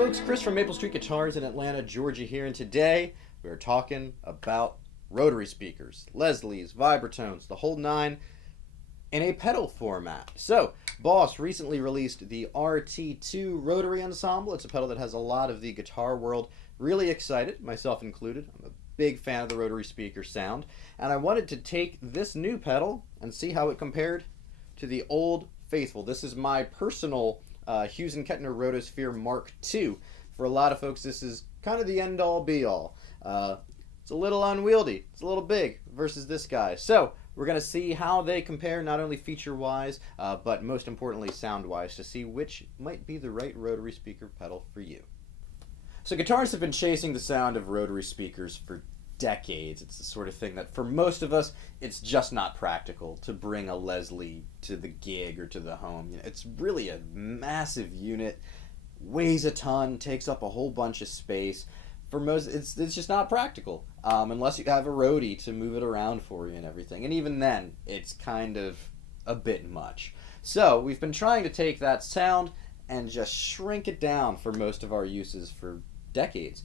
folks, Chris from Maple Street Guitars in Atlanta, Georgia here, and today we're talking about rotary speakers, Leslie's, vibratones, the whole nine in a pedal format. So, Boss recently released the RT2 Rotary Ensemble. It's a pedal that has a lot of the guitar world really excited, myself included. I'm a big fan of the rotary speaker sound, and I wanted to take this new pedal and see how it compared to the old faithful. This is my personal Hughes and Kettner Rotosphere Mark II. For a lot of folks, this is kind of the end-all be-all. It's a little unwieldy, it's a little big versus this guy. So we're going to see how they compare, not only feature-wise, but most importantly sound-wise, to see which might be the right rotary speaker pedal for you. So guitarists have been chasing the sound of rotary speakers for decades. It's the sort of thing that for most of us, it's just not practical to bring a Leslie to the gig or to the home. You know, it's really a massive unit, weighs a ton, takes up a whole bunch of space. For most, it's just not practical unless you have a roadie to move it around for you and everything. And even then, it's kind of a bit much. So we've been trying to take that sound and just shrink it down for most of our uses for decades.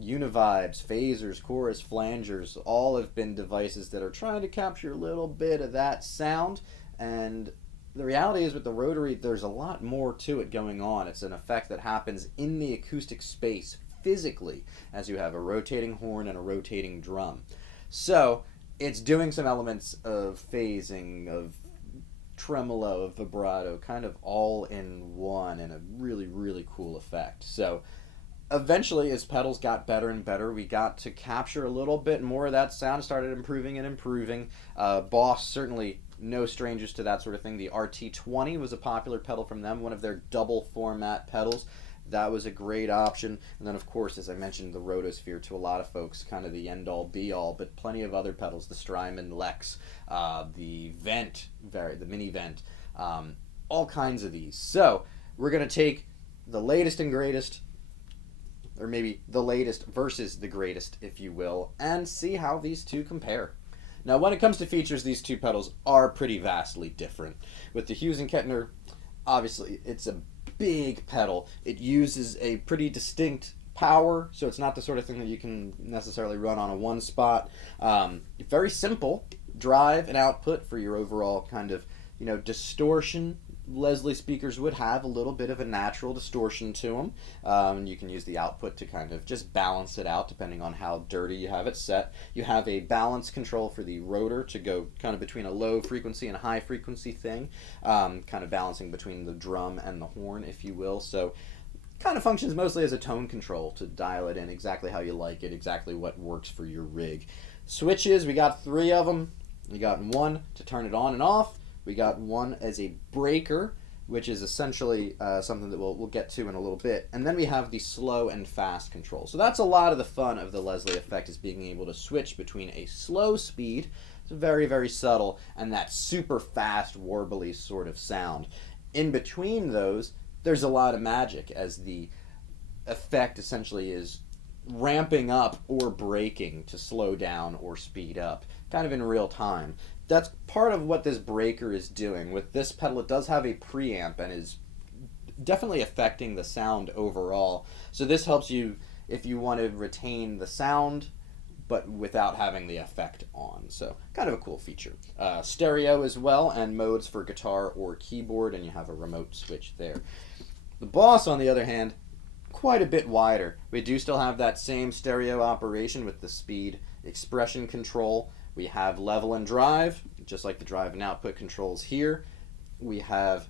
Univibes, phasers, chorus, flangers, all have been devices that are trying to capture a little bit of that sound, and the reality is with the rotary, there's a lot more to it going on. It's an effect that happens in the acoustic space physically as you have a rotating horn and a rotating drum. So it's doing some elements of phasing, of tremolo, of vibrato, kind of all in one, in a really, really cool effect. So eventually, as pedals got better and better, we got to capture a little bit more of that sound, started improving and improving. Boss, certainly no strangers to that sort of thing. The RT20 was a popular pedal from them, one of their double format pedals. That was a great option. And then, of course, as I mentioned, the Rotosphere to a lot of folks, kind of the end-all, be-all, but plenty of other pedals, the Strymon Lex, the Vent, the Mini Vent, all kinds of these. So we're going to take the latest and greatest, or maybe the latest versus the greatest, if you will, and see how these two compare. Now, when it comes to features, these two pedals are pretty vastly different. With the Hughes and Kettner, obviously, it's a big pedal. It uses a pretty distinct power, so it's not the sort of thing that you can necessarily run on a one spot. Very simple drive and output for your overall kind of, distortion. Leslie speakers would have a little bit of a natural distortion to them. You can use the output to kind of just balance it out depending on how dirty you have it set. You have a balance control for the rotor to go kind of between a low frequency and a high frequency thing, kind of balancing between the drum and the horn, if you will. So kind of functions mostly as a tone control to dial it in exactly how you like it, exactly what works for your rig. Switches, we got 3 of them. We got one to turn it on and off. We got one as a breaker, which is essentially something that we'll get to in a little bit. And then we have the slow and fast control. So that's a lot of the fun of the Leslie effect, is being able to switch between a slow speed, it's very, very subtle, and that super fast, warbly sort of sound. In between those, there's a lot of magic, as the effect essentially is ramping up or breaking to slow down or speed up, kind of in real time. That's part of what this breaker is doing. With this pedal, it does have a preamp and is definitely affecting the sound overall. So this helps you if you want to retain the sound, but without having the effect on. So kind of a cool feature. Stereo as well, and modes for guitar or keyboard, and you have a remote switch there. The Boss, on the other hand, quite a bit wider. We do still have that same stereo operation with the speed expression control. We have level and drive, just like the drive and output controls here. We have,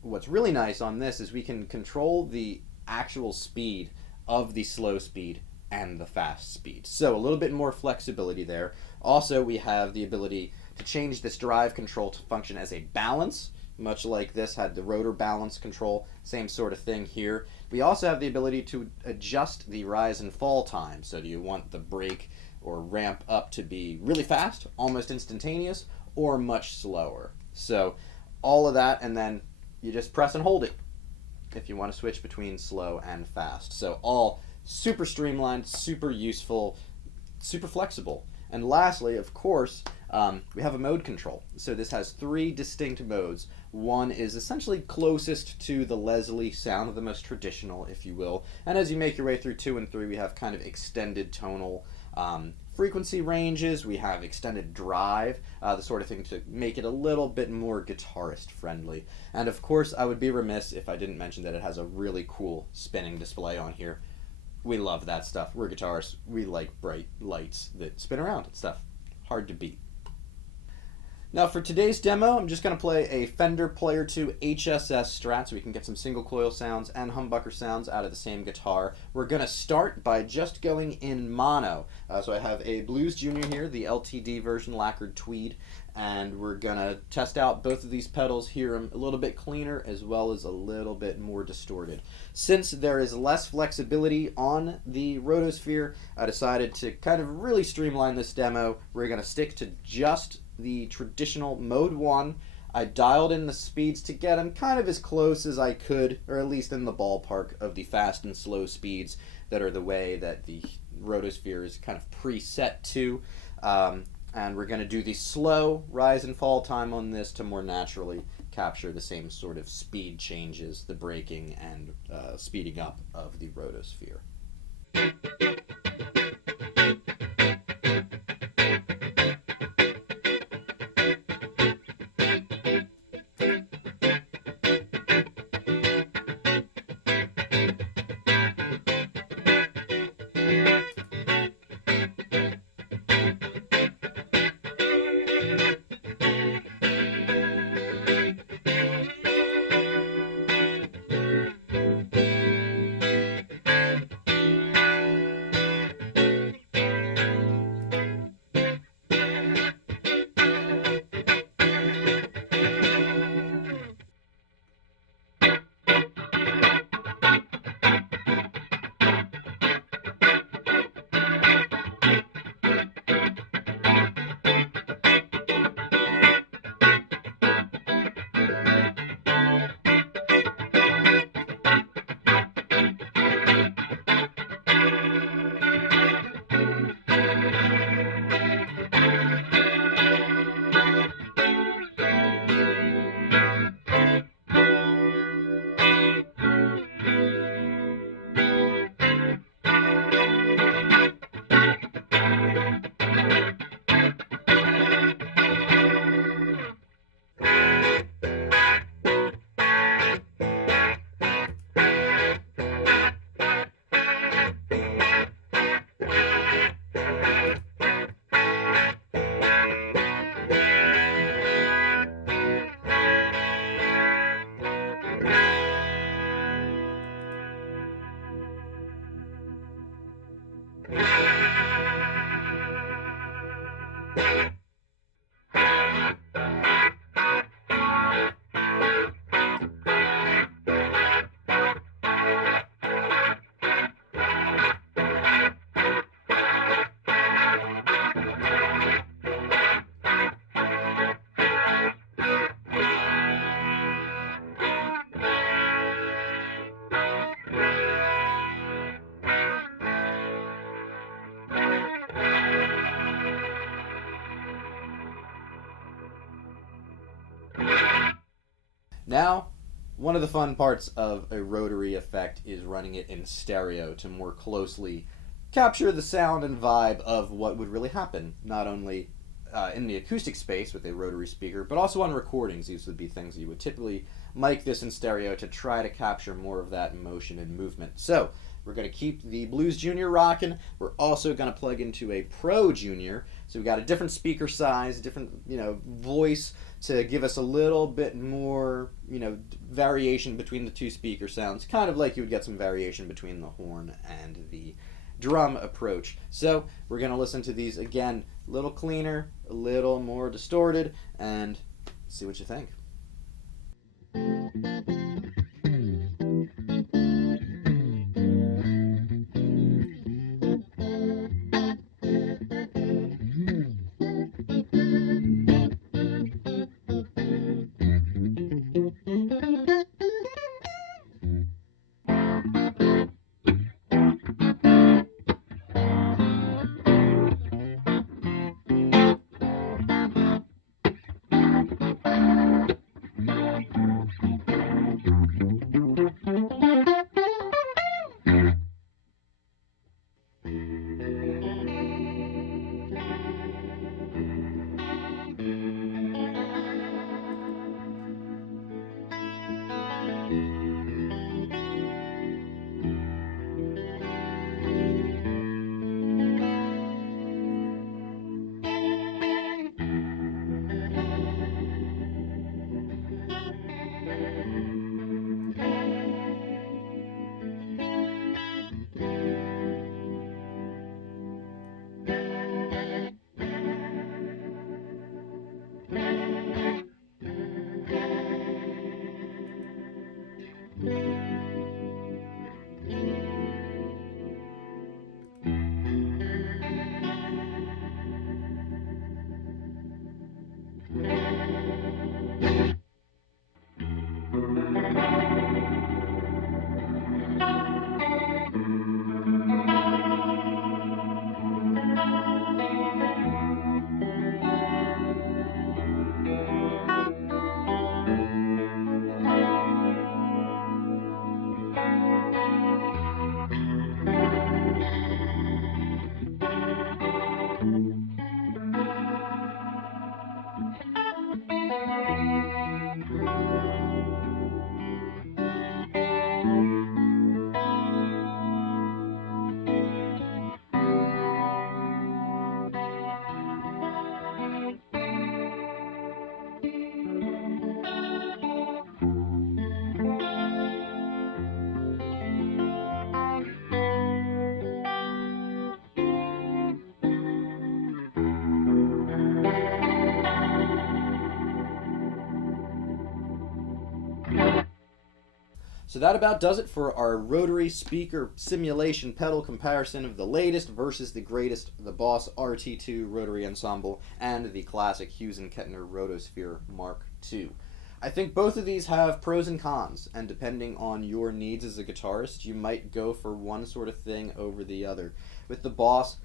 what's really nice on this is we can control the actual speed of the slow speed and the fast speed. So a little bit more flexibility there. Also, we have the ability to change this drive control to function as a balance, much like this had the rotor balance control, same sort of thing here. We also have the ability to adjust the rise and fall time. So do you want the break or ramp up to be really fast, almost instantaneous, or much slower? So all of that, and then you just press and hold it if you want to switch between slow and fast. So all super streamlined, super useful, super flexible. And lastly, of course, we have a mode control. So this has three distinct modes. One is essentially closest to the Leslie sound, the most traditional, if you will. And as you make your way through 2 and 3, we have kind of extended tonal frequency ranges. We have extended drive, the sort of thing to make it a little bit more guitarist friendly. And of course, I would be remiss if I didn't mention that it has a really cool spinning display on here. We love that stuff. We're guitarists. We like bright lights that spin around and stuff. Hard to beat. Now for today's demo, I'm just going to play a Fender Player 2 HSS Strat so we can get some single coil sounds and humbucker sounds out of the same guitar. We're going to start by just going in mono. So I have a Blues Junior here, the LTD version, lacquered tweed, and we're going to test out both of these pedals, hear them a little bit cleaner as well as a little bit more distorted. Since there is less flexibility on the Rotosphere, I decided to kind of really streamline this demo. We're going to stick to just the traditional mode 1. I dialed in the speeds to get them kind of as close as I could, or at least in the ballpark of the fast and slow speeds that are the way that the Rotosphere is kind of preset to. And we're going to do the slow rise and fall time on this to more naturally capture the same sort of speed changes, the braking and speeding up of the Rotosphere. Now, one of the fun parts of a rotary effect is running it in stereo to more closely capture the sound and vibe of what would really happen, not only in the acoustic space with a rotary speaker, but also on recordings. These would be things you would typically mic this in stereo to try to capture more of that motion and movement. So, we're going to keep the Blues Junior rocking. We're also going to plug into a Pro Junior. So we've got a different speaker size, different, voice to give us a little bit more, variation between the two speaker sounds, kind of like you would get some variation between the horn and the drum approach. So we're going to listen to these again, a little cleaner, a little more distorted, and see what you think. So that about does it for our rotary speaker simulation pedal comparison of the latest versus the greatest, the Boss RT2 rotary ensemble and the classic Hughes and Kettner Rotosphere Mark II. I think both of these have pros and cons, and depending on your needs as a guitarist, you might go for one sort of thing over the other. With the Boss,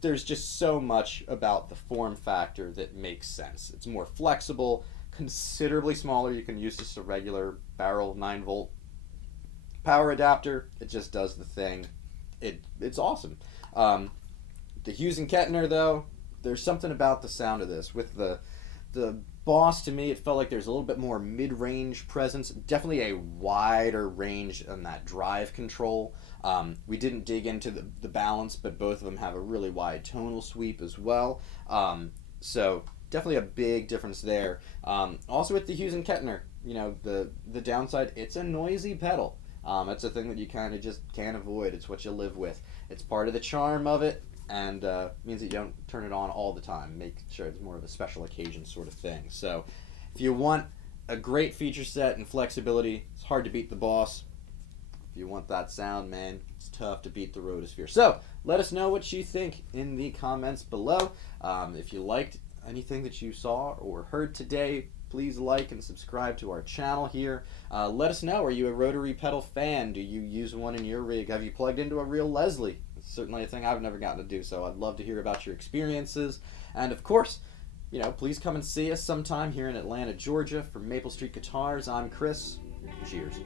there's just so much about the form factor that makes sense. It's more flexible, considerably smaller. You can use just a regular barrel 9-volt power adapter. It just does the thing. It's awesome. The Hughes and Kettner, though, there's something about the sound of this. With the Boss, to me, it felt like there's a little bit more mid-range presence. Definitely a wider range on that drive control. We didn't dig into the balance, but both of them have a really wide tonal sweep as well. So definitely a big difference there. Also with the Hughes and Kettner, the downside, it's a noisy pedal. It's a thing that you kind of just can't avoid. It's what you live with. It's part of the charm of it, and means that you don't turn it on all the time. Make sure it's more of a special occasion sort of thing. So if you want a great feature set and flexibility, it's hard to beat the Boss. If you want that sound, man, it's tough to beat the Rotosphere. So let us know what you think in the comments below. If you liked anything that you saw or heard today, please like and subscribe to our channel here. Let us know, are you a rotary pedal fan? Do you use one in your rig? Have you plugged into a real Leslie? It's certainly a thing I've never gotten to do, so I'd love to hear about your experiences. And of course, please come and see us sometime here in Atlanta, Georgia. For Maple Street Guitars, I'm Chris. Cheers.